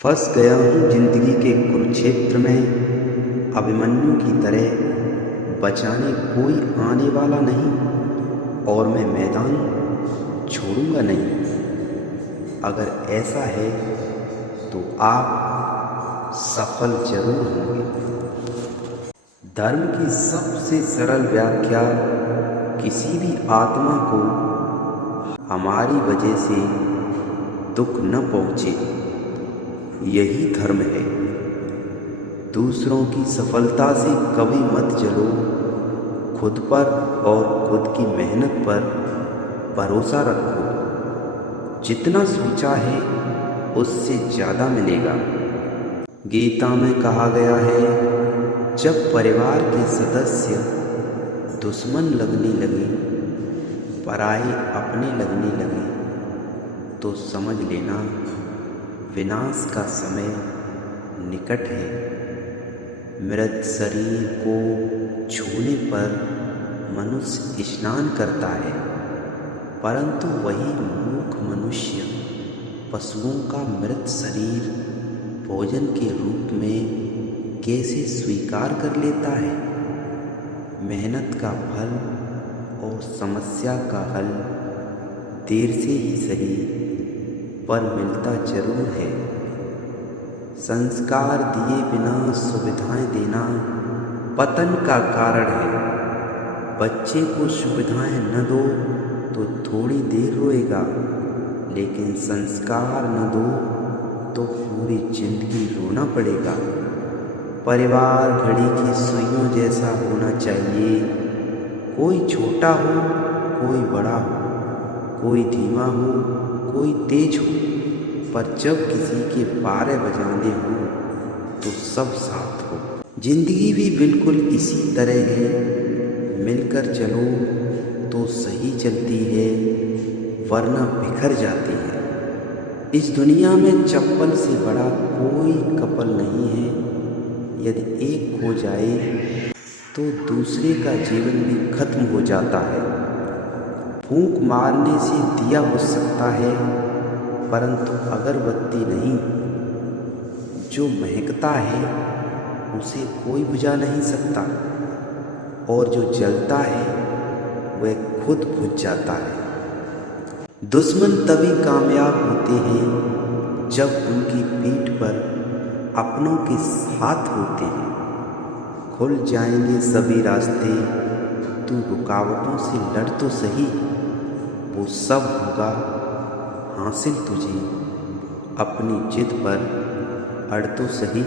फंस गया हूँ जिंदगी के कुरुक्षेत्र में, अभिमन्यु की तरह बचाने कोई आने वाला नहीं, और मैं मैदान छोड़ूंगा नहीं। अगर ऐसा है तो आप सफल जरूर होंगे। धर्म की सबसे सरल व्याख्या किसी भी आत्मा को हमारी वजह से दुख न पहुंचे, यही धर्म है। दूसरों की सफलता से कभी मत जलो, खुद पर और खुद की मेहनत पर भरोसा रखो। जितना सोचा है उससे ज़्यादा मिलेगा। गीता में कहा गया है, जब परिवार के सदस्य दुश्मन लगने लगे, पराए अपने लगने लगे, तो समझ लेना विनाश का समय निकट है। मृत शरीर को छूने पर मनुष्य स्नान करता है, परंतु वही मूर्ख मनुष्य पशुओं का मृत शरीर भोजन के रूप में कैसे स्वीकार कर लेता है। मेहनत का फल और समस्या का हल देर से ही सही पर मिलता जरूर है। संस्कार दिए बिना सुविधाएं देना पतन का कारण है। बच्चे को सुविधाएं न दो तो थोड़ी देर रोएगा, लेकिन संस्कार न दो तो पूरी जिंदगी रोना पड़ेगा। परिवार घड़ी की सुइयों जैसा होना चाहिए। कोई छोटा हो, कोई बड़ा हो, कोई धीमा हो, कोई तेज हो, पर जब किसी के 12 बजाने हो तो सब साथ हो। जिंदगी भी बिल्कुल इसी तरह है। मिलकर चलो तो सही चलती है, वरना बिखर जाती है। इस दुनिया में चप्पल से बड़ा कोई कपल नहीं है। यदि एक खो जाए तो दूसरे का जीवन भी खत्म हो जाता है। फूंक मारने से दिया बुझ सकता है, परंतु अगरबत्ती नहीं। जो महकता है उसे कोई बुझा नहीं सकता, और जो जलता है वह खुद बुझ जाता है। दुश्मन तभी कामयाब होते हैं जब उनकी पीठ पर अपनों के साथ होते हैं। खुल जाएंगे सभी रास्ते, तू रुकावटों से लड़ तो सही, वो सब होगा हासिल तुझे। अपनी जिद पर अड़ तो सही।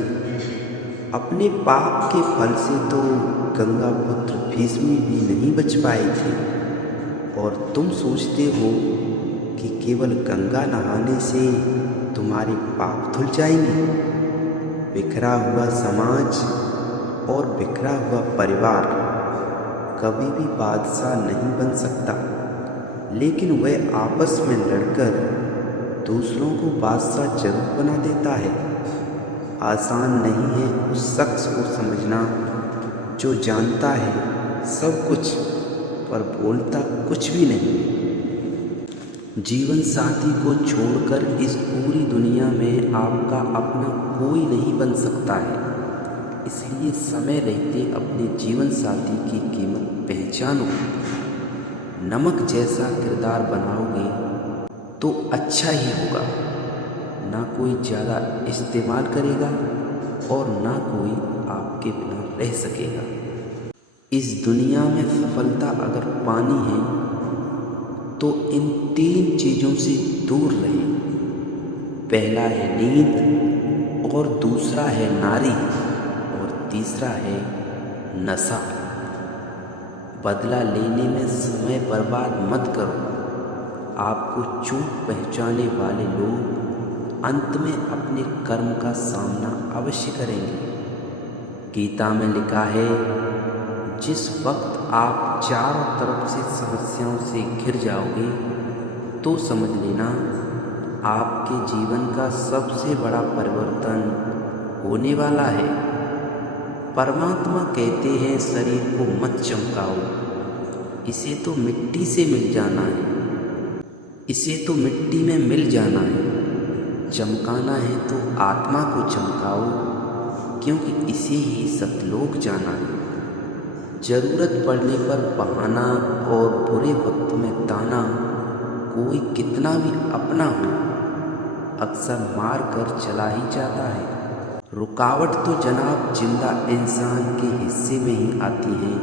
अपने पाप के फल से तो गंगा पुत्र भीष्म भी नहीं बच पाए थे, और तुम सोचते हो कि केवल गंगा नहाने से तुम्हारे पाप धुल जाएंगे। बिखरा हुआ समाज और बिखरा हुआ परिवार कभी भी बादशाह नहीं बन सकता, लेकिन वह आपस में लड़कर दूसरों को बादशाह जरूर बना देता है। आसान नहीं है उस शख्स को समझना जो जानता है सब कुछ पर बोलता कुछ भी नहीं। जीवन साथी को छोड़कर इस पूरी दुनिया में आपका अपना कोई नहीं बन सकता है। इसलिए समय रहते अपने जीवन साथी की कीमत पहचानो। नमक जैसा किरदार बनाओगे तो अच्छा ही होगा। ना कोई ज़्यादा इस्तेमाल करेगा और ना कोई आपके बिना रह सकेगा। इस दुनिया में सफलता अगर पानी है तो इन 3 चीज़ों से दूर रहें। पहला है नींद, और दूसरा है नारी, और तीसरा है नशा। बदला लेने में समय बर्बाद मत करो। आपको चोट पहुंचाने वाले लोग अंत में अपने कर्म का सामना अवश्य करेंगे। गीता में लिखा है, जिस वक्त आप चारों तरफ से समस्याओं से घिर जाओगे तो समझ लेना आपके जीवन का सबसे बड़ा परिवर्तन होने वाला है। परमात्मा कहते हैं, शरीर को मत चमकाओ, इसे तो मिट्टी से मिल जाना है, इसे तो मिट्टी में मिल जाना है। चमकाना है तो आत्मा को चमकाओ, क्योंकि इसे ही सतलोक जाना है। ज़रूरत पड़ने पर बहाना और बुरे वक्त में ताना, कोई कितना भी अपना हो अक्सर मार कर चला ही जाता है। रुकावट तो जनाब जिंदा इंसान के हिस्से में ही आती है,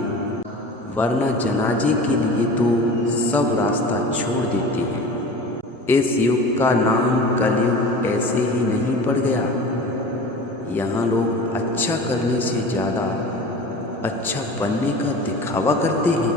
वरना जनाजे के लिए तो सब रास्ता छोड़ देते हैं। इस युग का नाम कलयुग ऐसे ही नहीं पड़ गया। यहाँ लोग अच्छा करने से ज़्यादा अच्छा बनने का दिखावा करते हैं।